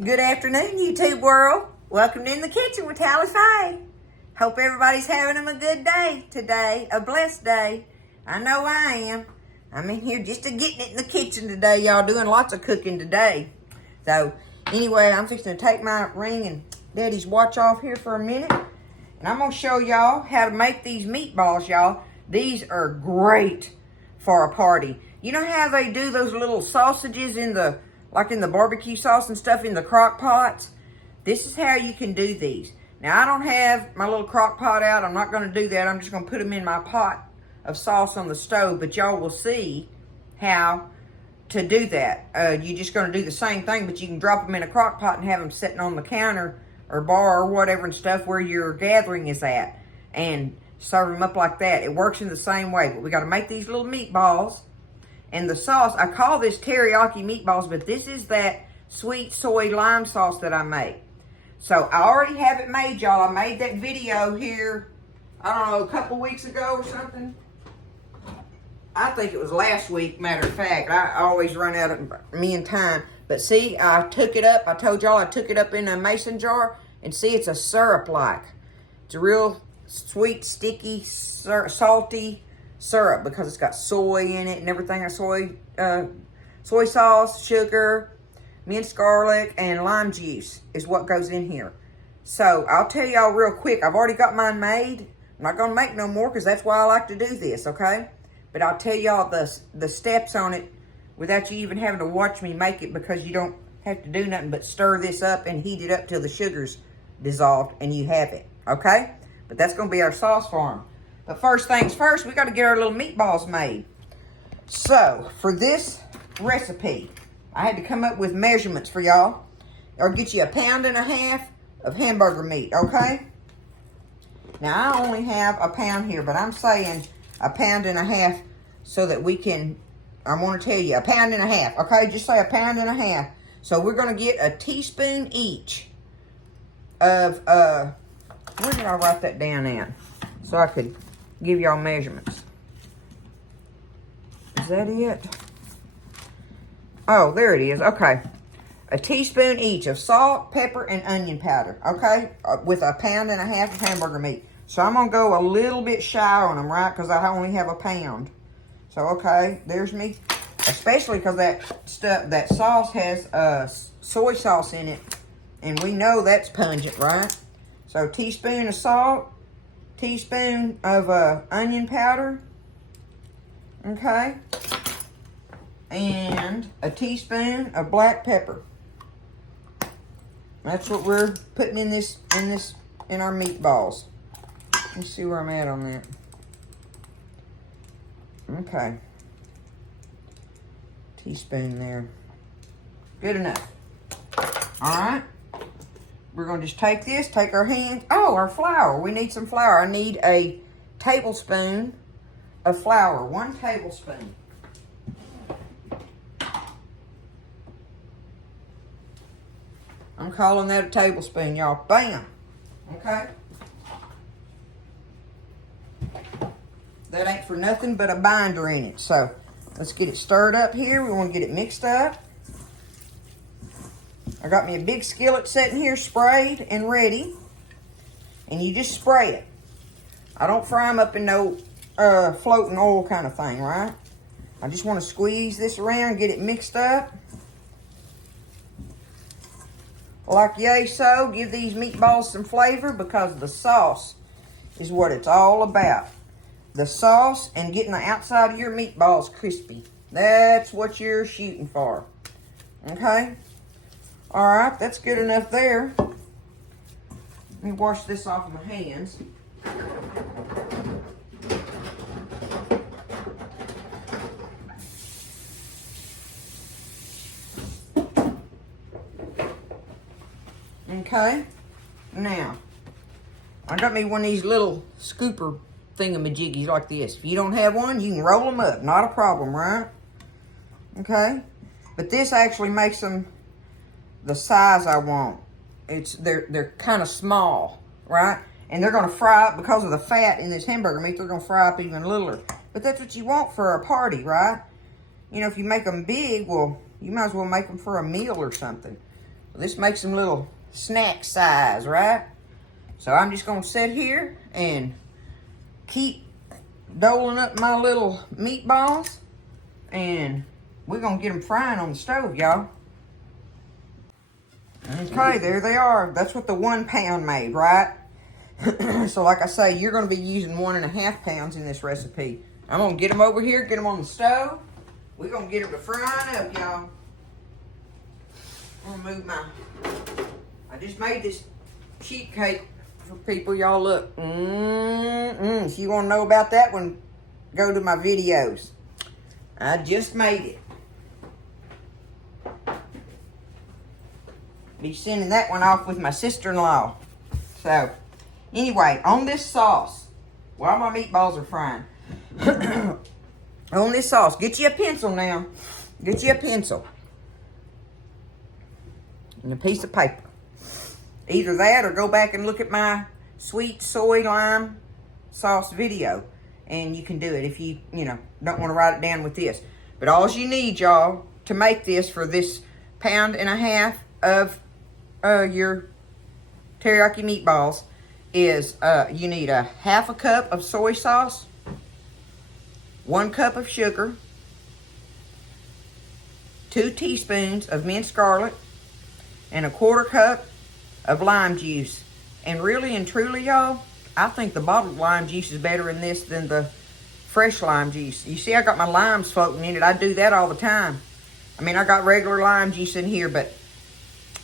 Good afternoon, YouTube world. Welcome to In the Kitchen with Tally Faye. Hope everybody's having them a good day today, a blessed day. I know I am. I'm in here just getting it in the kitchen today, y'all, doing lots of cooking today. So, anyway, I'm fixing to take my ring and Daddy's watch off here for a minute. And I'm going to show y'all how to make these meatballs, y'all. These are great for a party. You know how they do those little sausages in the barbecue sauce and stuff in the crock pots? This is how you can do these. Now, I don't have my little crock pot out. I'm not going to do that. I'm just going to put them in my pot of sauce on the stove. But y'all will see how to do that. You're just going to do the same thing, but you can drop them in a crock pot and have them sitting on the counter or bar or whatever and stuff where your gathering is at. And serve them up like that. It works in the same way. But we got to make these little meatballs. And the sauce, I call this teriyaki meatballs, but this is that sweet soy lime sauce that I make. So I already have it made, y'all. I made that video here, I don't know, a couple weeks ago or something. I think it was last week, matter of fact. I always run out of me and time. But see, I took it up. I told y'all I took it up in a mason jar. And see, it's a syrup-like. It's a real sweet, sticky, salty syrup because it's got soy in it and everything. Soy sauce, sugar, minced garlic, and lime juice is what goes in here. So I'll tell y'all real quick. I've already got mine made. I'm not going to make no more because that's why I like to do this, okay? But I'll tell y'all the steps on it without you even having to watch me make it, because you don't have to do nothing but stir this up and heat it up till the sugar's dissolved and you have it, okay? But that's going to be our sauce for them. But first things first, we got to get our little meatballs made. So, for this recipe, I had to come up with measurements for y'all. I'll get you 1.5 pounds of hamburger meat, okay? Now, I only have a pound here, but I'm saying 1.5 pounds so that we can, I want to tell you, 1.5 pounds, okay? Just say 1.5 pounds. So, we're going to get a teaspoon each of, where did I write that down at? So I could give y'all measurements. Is that it? Oh, there it is. Okay. A teaspoon each of salt, pepper, and onion powder. Okay? With 1.5 pounds of hamburger meat. So I'm going to go a little bit shy on them, right? Because I only have 1 pound. So, okay. There's me. Especially because that sauce has soy sauce in it. And we know that's pungent, right? So, teaspoon of salt. Teaspoon of onion powder, okay, and a teaspoon of black pepper. That's what we're putting in our meatballs. Let's see where I'm at on that. Okay, teaspoon there, good enough. All right. We're going to just take our hands. Oh, our flour. We need some flour. I need a tablespoon of flour. 1 tablespoon. I'm calling that a tablespoon, y'all. Bam. Okay? That ain't for nothing but a binder in it. So, let's get it stirred up here. We want to get it mixed up. I got me a big skillet sitting here sprayed and ready. And you just spray it. I don't fry them up in no floating oil kind of thing, right? I just want to squeeze this around, get it mixed up. Like yay so, give these meatballs some flavor because the sauce is what it's all about. The sauce and getting the outside of your meatballs crispy. That's what you're shooting for. Okay? Alright, that's good enough there. Let me wash this off of my hands. Okay, now, I got me one of these little scooper thingamajiggies like this. If you don't have one, you can roll them up. Not a problem, right? Okay, but this actually makes them the size I want. They're kind of small, right? And they're going to fry up because of the fat in this hamburger meat. They're going to fry up even littler. But that's what you want for a party, right? You know, if you make them big, well, you might as well make them for a meal or something. This makes them little snack size, right? So I'm just gonna sit here and keep doling up my little meatballs, and we're gonna get them frying on the stove, y'all. Okay, there they are. That's what the 1 pound made, right? So like I say, you're gonna be using 1.5 pounds in this recipe. I'm gonna get them over here, get them on the stove. We're gonna get them to frying up, y'all. I'm gonna move I just made this sheet cake for people, y'all. Look. If you want to know about that one, go to my videos. I just made it. Be sending that one off with my sister-in-law. So, anyway, on this sauce, while my meatballs are frying, on this sauce, get you a pencil now. Get you a pencil. And a piece of paper. Either that or go back and look at my sweet soy lime sauce video. And you can do it if you don't want to write it down with this. But all you need, y'all, to make this for this 1.5 pounds of your teriyaki meatballs is you need a 1/2 cup of soy sauce, 1 cup of sugar, 2 teaspoons of minced garlic, and a 1/4 cup of lime juice. And really and truly, y'all, I think the bottled lime juice is better in this than the fresh lime juice. You see, I got my limes floating in it. I do that all the time. I mean, I got regular lime juice in here, but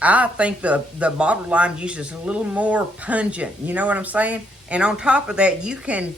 I think the bottled lime juice is a little more pungent. You know what I'm saying? And on top of that, you can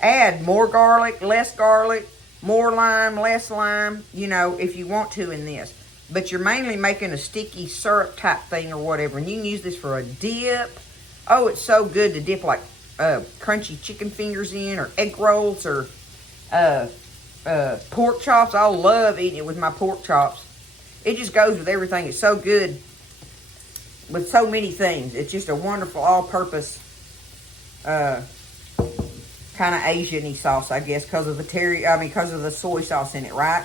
add more garlic, less garlic, more lime, less lime, if you want to in this. But you're mainly making a sticky syrup type thing or whatever. And you can use this for a dip. Oh, it's so good to dip like crunchy chicken fingers in, or egg rolls, or pork chops. I love eating it with my pork chops. It just goes with everything. It's so good with so many things. It's just a wonderful all-purpose kind of Asian-y sauce, I guess, because of the soy sauce in it, right?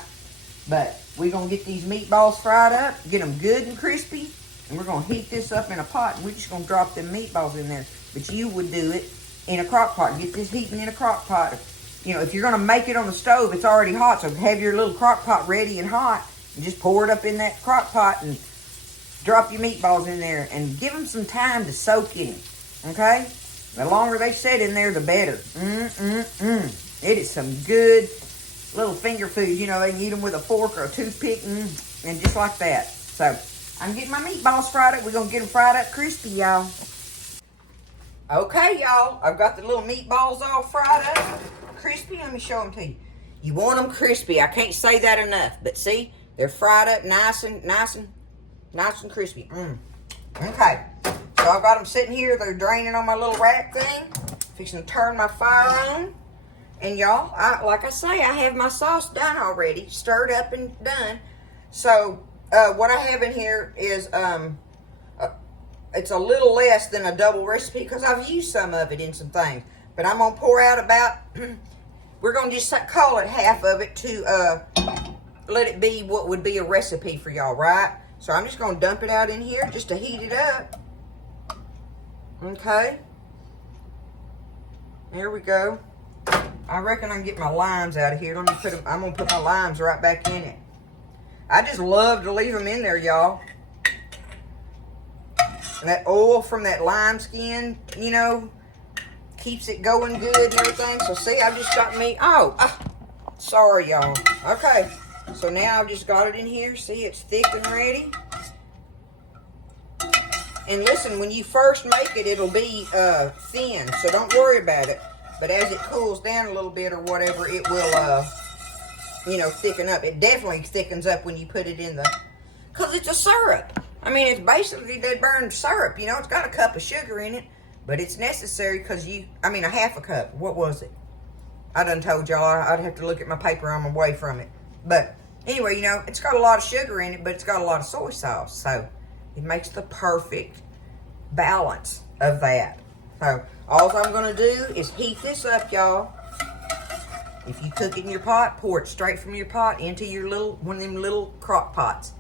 But we're going to get these meatballs fried up, get them good and crispy, and we're going to heat this up in a pot, and we're just going to drop them meatballs in there. But you would do it in a crock pot. Get this heating in a crock pot. If you're going to make it on the stove, it's already hot, so have your little crock pot ready and hot, and just pour it up in that crock pot and drop your meatballs in there, and give them some time to soak in it, okay? The longer they sit in there, the better. It is some good little finger food. They can eat them with a fork or a toothpick, and just like that. So, I'm getting my meatballs fried up. We're going to get them fried up crispy, y'all. Okay, y'all. I've got the little meatballs all fried up, crispy. Let me show them to you. You want them crispy. I can't say that enough. But see, they're fried up nice and crispy. Okay. So I've got them sitting here. They're draining on my little rack thing. Fixing to turn my fire on. And y'all, like I say, I have my sauce done already. Stirred up and done. So what I have in here is, it's a little less than a double recipe because I've used some of it in some things. But I'm going to pour out about, we're going to just call it half of it to let it be what would be a recipe for y'all, right? So I'm just going to dump it out in here just to heat it up. Okay. There we go. I reckon I can get my limes out of here. Let me put them, I'm going to put my limes right back in it. I just love to leave them in there, y'all. And that oil from that lime skin, keeps it going good and everything. So see, I've just got me, sorry, y'all. Okay. So now I've just got it in here. See, it's thick and ready. And listen, when you first make it, it'll be thin, so don't worry about it. But as it cools down a little bit or whatever, it will, thicken up. It definitely thickens up when you put it in because it's a syrup. I mean, it's basically dead burned syrup. It's got a cup of sugar in it, but it's necessary because a 1/2 cup. What was it? I done told y'all I'd have to look at my paper on my way from it. But anyway, it's got a lot of sugar in it, but it's got a lot of soy sauce. So it makes the perfect balance of that. So all I'm going to do is heat this up, y'all. If you cook it in your pot, pour it straight from your pot into your one of them little crock pots.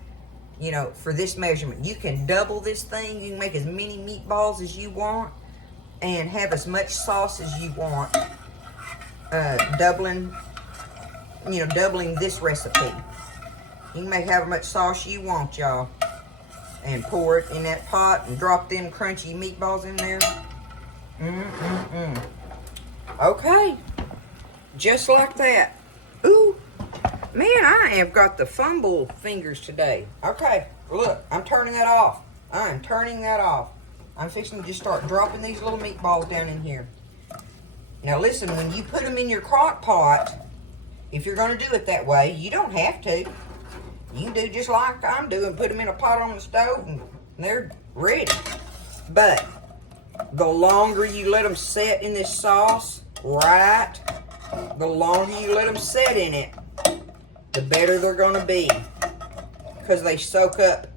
you know, for this measurement. You can double this thing. You can make as many meatballs as you want and have as much sauce as you want. Doubling this recipe. You can make however much sauce you want, y'all. And pour it in that pot and drop them crunchy meatballs in there. Okay. Just like that. Ooh. Man, I have got the fumble fingers today. Okay. Look, I'm turning that off. I am turning that off. I'm fixing to just start dropping these little meatballs down in here. Now listen, when you put them in your crock pot, if you're going to do it that way, you don't have to. You can do just like I'm doing. Put them in a pot on the stove and they're ready. But the longer you let them set in this sauce, right, the longer you let them set in it, the better they're going to be. Because they soak up,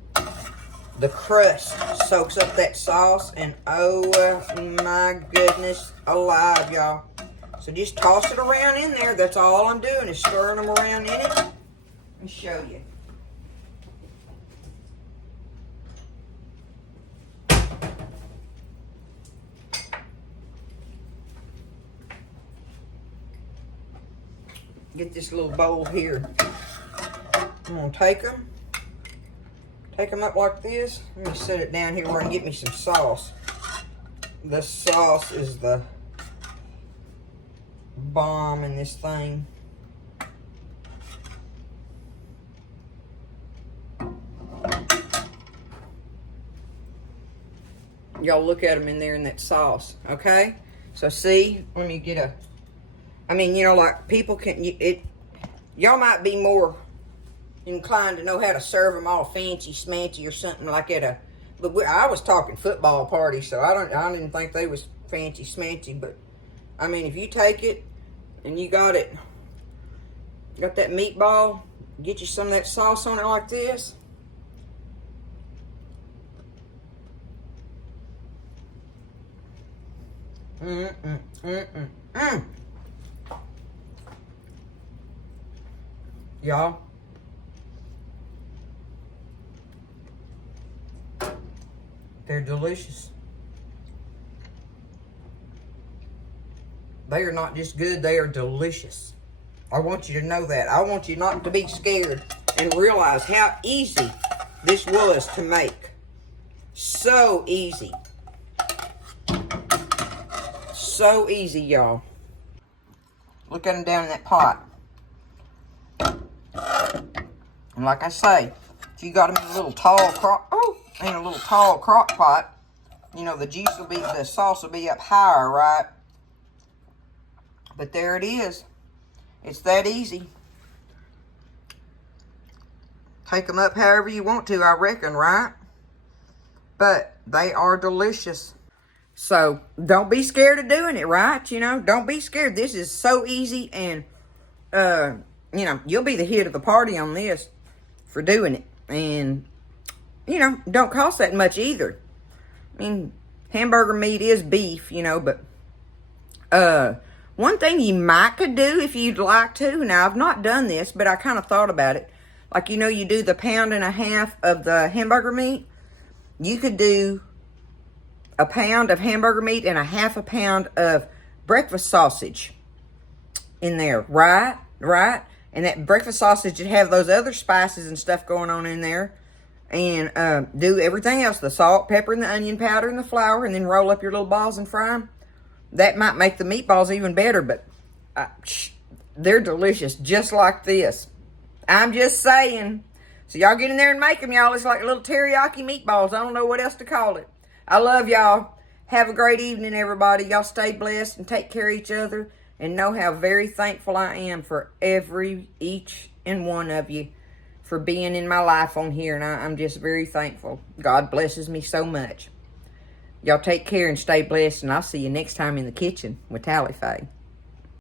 the crust soaks up that sauce. And oh my goodness alive, y'all. So just toss it around in there. That's all I'm doing is stirring them around in it. Let me show you. Get this little bowl here. I'm gonna take them up like this. Let me set it down here where I can get me some sauce. The sauce is the bomb in this thing. Y'all look at them in there in that sauce, okay? So see, let me get a, I mean, you know, like people can, y'all might be more inclined to know how to serve them all fancy smancy or something like at a, but I was talking football party, so I didn't think they was fancy smancy, but I mean, if you take it and you got that meatball, get you some of that sauce on it like this. Y'all, they're delicious. They are not just good, they are delicious. I want you to know that. I want you not to be scared and realize how easy this was to make. So easy. So easy, y'all. Look at them down in that pot. And like I say, if you got them in a little tall crock pot, you know, the sauce will be up higher, right? But there it is. It's that easy. Take them up however you want to, I reckon, right? But they are delicious. So don't be scared of doing it, right? You know, don't be scared. This is so easy, and you know, you'll be the hit of the party on this for doing it. And you know, don't cost that much either. I mean, hamburger meat is beef, you know, but one thing you might could do if you'd like to, now I've not done this, but I kind of thought about it. Like, you know, you do the 1.5 pounds of the hamburger meat. You could do a pound of hamburger meat and 1/2 pound of breakfast sausage in there, right? Right? And that breakfast sausage would have those other spices and stuff going on in there. And do everything else, the salt, pepper, and the onion powder, and the flour, and then roll up your little balls and fry them. That might make the meatballs even better, but they're delicious, just like this. I'm just saying. So y'all get in there and make them, y'all. It's like little teriyaki meatballs. I don't know what else to call it. I love y'all. Have a great evening, everybody. Y'all stay blessed and take care of each other. And know how very thankful I am for each and one of you for being in my life on here. And I'm just very thankful. God blesses me so much. Y'all take care and stay blessed. And I'll see you next time in the kitchen with Tally Faye.